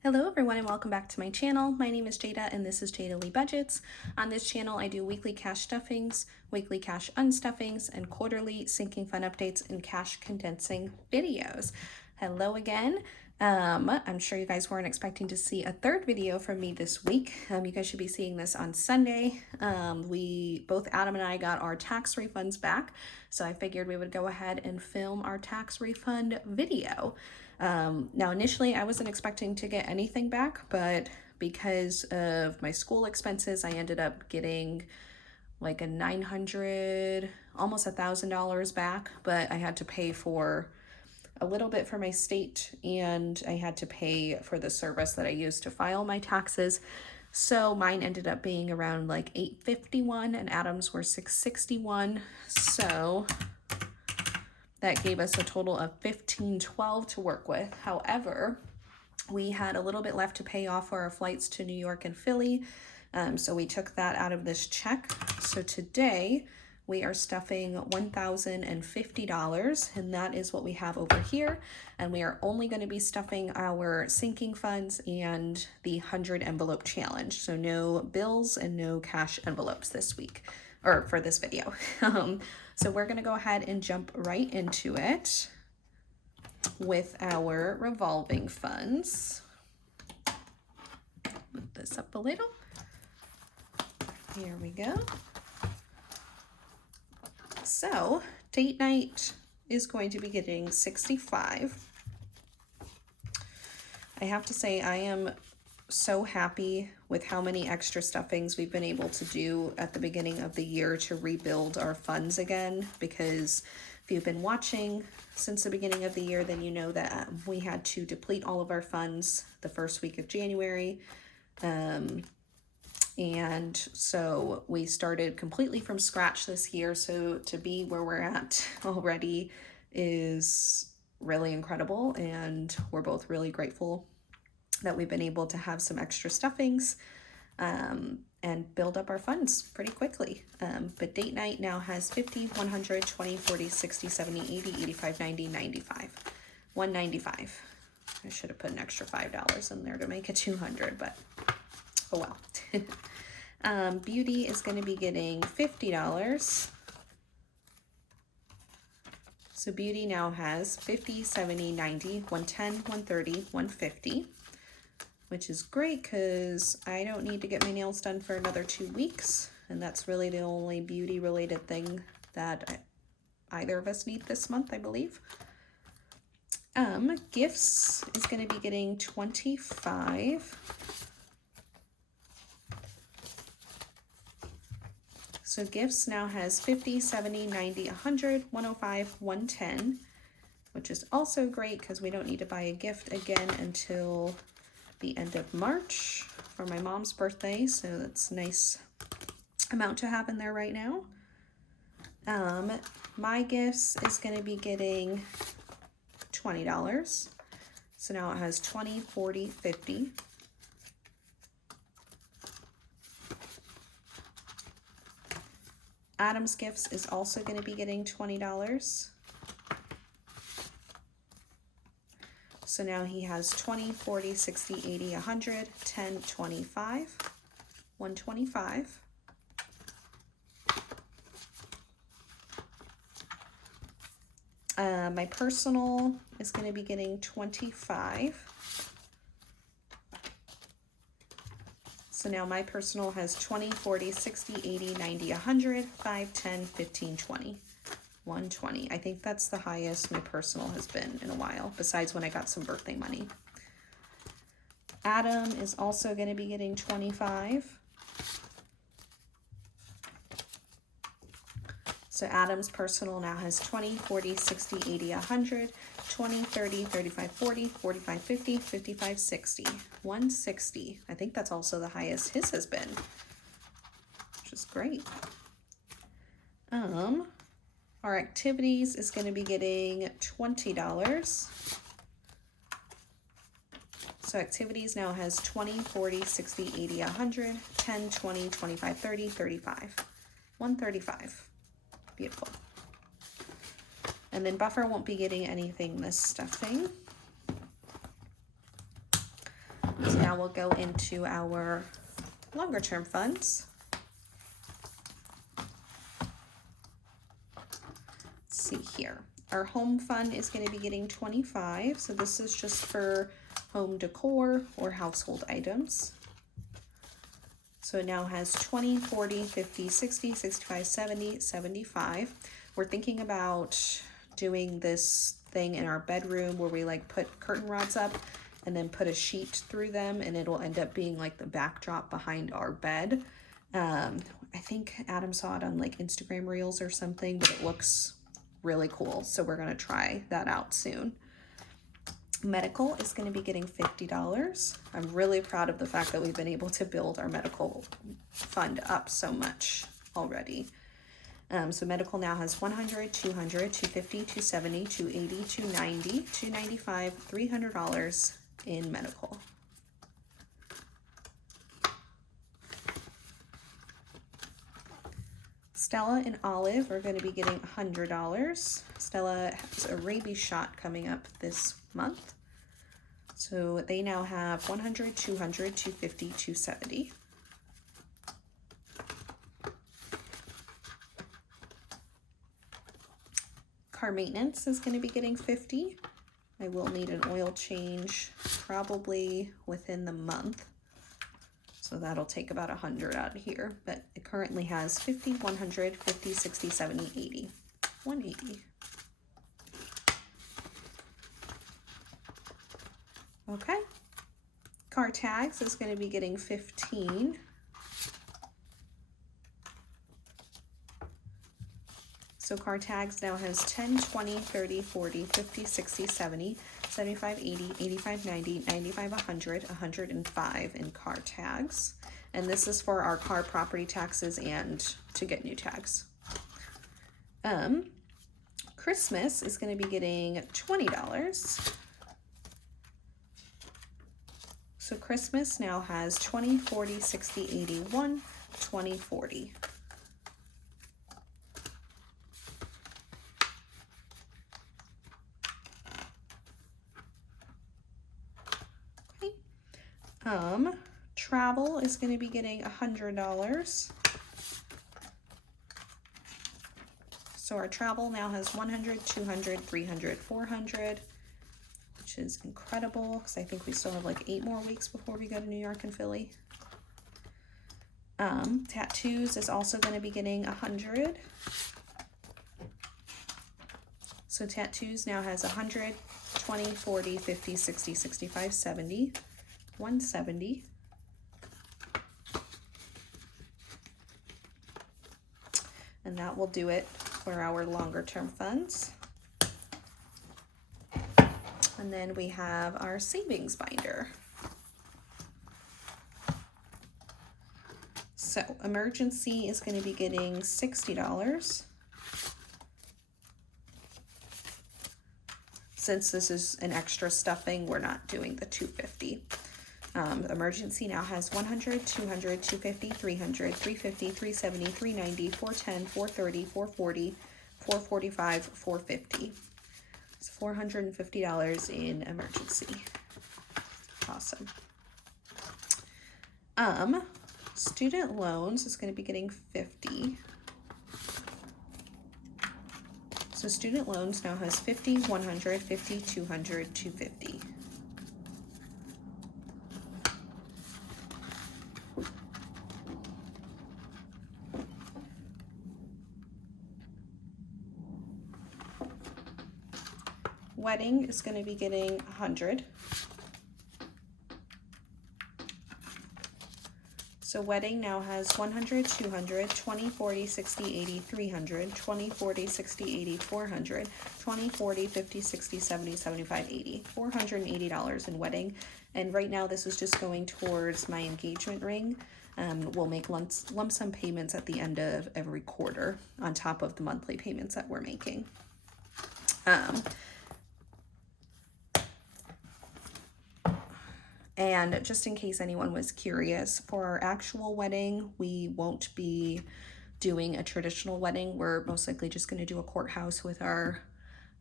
Hello everyone and welcome back to my channel. My name is Jada and this is Jada Lee Budgets. On this channel I do weekly cash stuffings, weekly cash unstuffings, and quarterly sinking fund updates and cash condensing videos. Hello again. I'm sure you guys weren't expecting to see a third video from me this week. You guys should be seeing this on Sunday. Both Adam and I got our tax refunds back, so I figured we would go ahead and film our tax refund video. Now initially I wasn't expecting to get anything back, but because of my school expenses, I ended up getting like a $900, almost $1,000 back, but I had to pay for a little bit for my state and I had to pay for the service that I used to file my taxes. So mine ended up being around like $851 and Adam's were $661. So that gave us a total of $1,512 to work with. However, we had a little bit left to pay off for our flights to New York and Philly. So we took that out of this check. So today we are stuffing $1,050, and that is what we have over here. And we are only going to be stuffing our sinking funds and the 100 envelope challenge. So no bills and no cash envelopes this week, or for this video. So we're going to go ahead and jump right into it with our revolving funds. Move this up a little. Here we go. So date night is going to be getting 65. I have to say I am so happy with how many extra stuffings we've been able to do at the beginning of the year to rebuild our funds again, because if you've been watching since the beginning of the year, then you know that we had to deplete all of our funds the first week of January. And so we started completely from scratch this year. So to be where we're at already is really incredible. And we're both really grateful that we've been able to have some extra stuffings and build up our funds pretty quickly. But date night now has 50, 100, 20, 40, 60, 70, 80, 85, 90, 95, 195. I should have put an extra $5 in there to make it 200, but oh well. Beauty is going to be getting $50. So Beauty now has 50, 70, 90, 110, 130, 150, which is great because I don't need to get my nails done for another 2 weeks. And that's really the only beauty related thing that either of us need this month, I believe. Gifts is going to be getting 25. So gifts now has 50, 70, 90, 100, 105, 110, which is also great because we don't need to buy a gift again until the end of March for my mom's birthday. So that's a nice amount to have in there right now. My gifts is going to be getting $20. So now it has 20, 40, 50. Adam's Gifts is also going to be getting $20. So now he has 20, 40, 60, 80, 100, 10, 25, 125. My personal is going to be getting 25. So now my personal has 20, 40, 60, 80, 90, 100, 5, 10, 15, 20, 120. I think that's the highest my personal has been in a while, besides when I got some birthday money. Adam is also going to be getting 25. So Adam's personal now has 20, 40, 60, 80, 100, 20, 30, 35, 40, 45, 50, 55, 60, 160. I think that's also the highest his has been, which is great. Our activities is going to be getting $20. So activities now has 20, 40, 60, 80, 100, 10, 20, 25, 30, 35, 135. Beautiful. And then Buffer won't be getting anything this stuffing. So now we'll go into our longer term funds. Let's see here. Our home fund is going to be getting 25. So this is just for home decor or household items. So it now has 20, 40, 50, 60, 65, 70, 75. We're thinking about doing this thing in our bedroom where we like put curtain rods up and then put a sheet through them, and it'll end up being like the backdrop behind our bed. I think Adam saw it on like Instagram Reels or something, but it looks really cool. So we're gonna try that out soon. Medical is going to be getting $50. I'm really proud of the fact that we've been able to build our medical fund up so much already. So medical now has 100, 200, 250, 270, 280, 290, 295, $300 in medical. Stella and Olive are going to be getting $100. Stella has a rabies shot coming up this month. So they now have 100, 200, 250, 270. Car maintenance is going to be getting 50. I will need an oil change probably within the month. So that'll take about 100 out of here, but it currently has 50, 100, 50, 60, 70, 80, 180. Okay. Car tags is going to be getting 15. So car tags now has 10, 20, 30, 40, 50, 60, 70, 75, 80, 85, 90, 95, 100, 105 in car tags. And this is for our car property taxes and to get new tags. Christmas is going to be getting $20. So Christmas now has 20, 40, 60, 81, 20, 40. Travel is going to be getting $100. So our travel now has 100, 200, 300, 400, which is incredible because I think we still have like 8 more weeks before we go to New York and Philly. Tattoos is also going to be getting 100. So tattoos now has 100, 20, 40, 50, 60, 65, 70, 170. And that will do it for our longer term funds. And then we have our savings binder. So emergency is going to be getting $60. Since this is an extra stuffing, we're not doing the $250. Emergency now has 100, 200, 250, 300, 350, 370, 390, 410, 430, 440, 445, 450. It's $450 in emergency. Awesome. Student loans is going to be getting 50. So student loans now has 50, 100, 50, 200, 250. Wedding is going to be getting 100. So wedding now has 100, 200, 20, 40, 60, 80, 300, 20, 40, 60, 80, 400, 20, 40, 50, 60, 70, 75, 80, $480 in wedding. And right now this is just going towards my engagement ring. We'll make lump sum payments at the end of every quarter on top of the monthly payments that we're making. And just in case anyone was curious, for our actual wedding, we won't be doing a traditional wedding. We're most likely just going to do a courthouse with our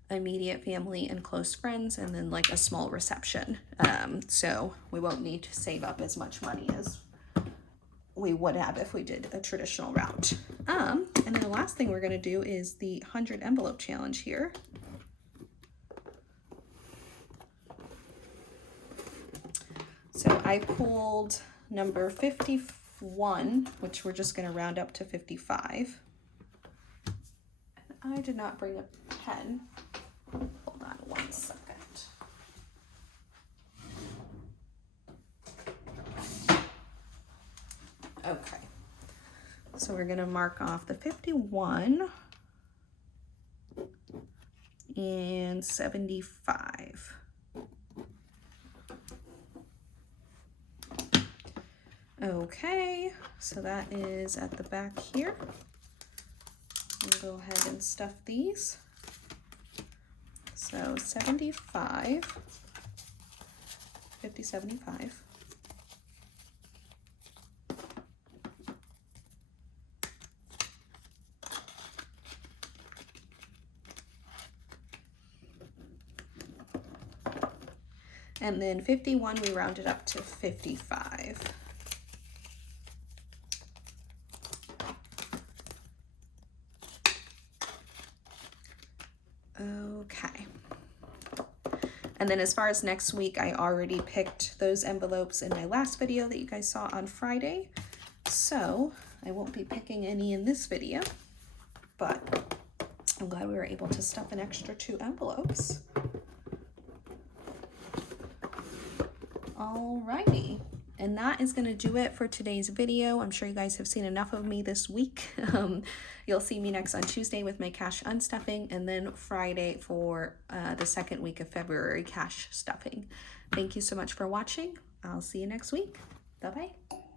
immediate family and close friends, and then like a small reception. So we won't need to save up as much money as we would have if we did a traditional route. And then the last thing we're going to do is the 100 envelope challenge here. So I pulled number 51, which we're just going to round up to 55. And I did not bring a pen. Hold on one second. Okay, so we're gonna mark off the 51 and 75. Okay, so that is at the back here. We'll go ahead and stuff these. So 75, 50, 75. And then 51, we rounded up to 55. Okay. And then as far as next week, I already picked those envelopes in my last video that you guys saw on Friday. So I won't be picking any in this video, but I'm glad we were able to stuff an extra 2 envelopes. Alrighty, and that is going to do it for today's video. I'm sure you guys have seen enough of me this week. You'll see me next on Tuesday with my cash unstuffing, and then Friday for the second week of February cash stuffing. Thank you so much for watching. I'll see you next week. Bye-bye.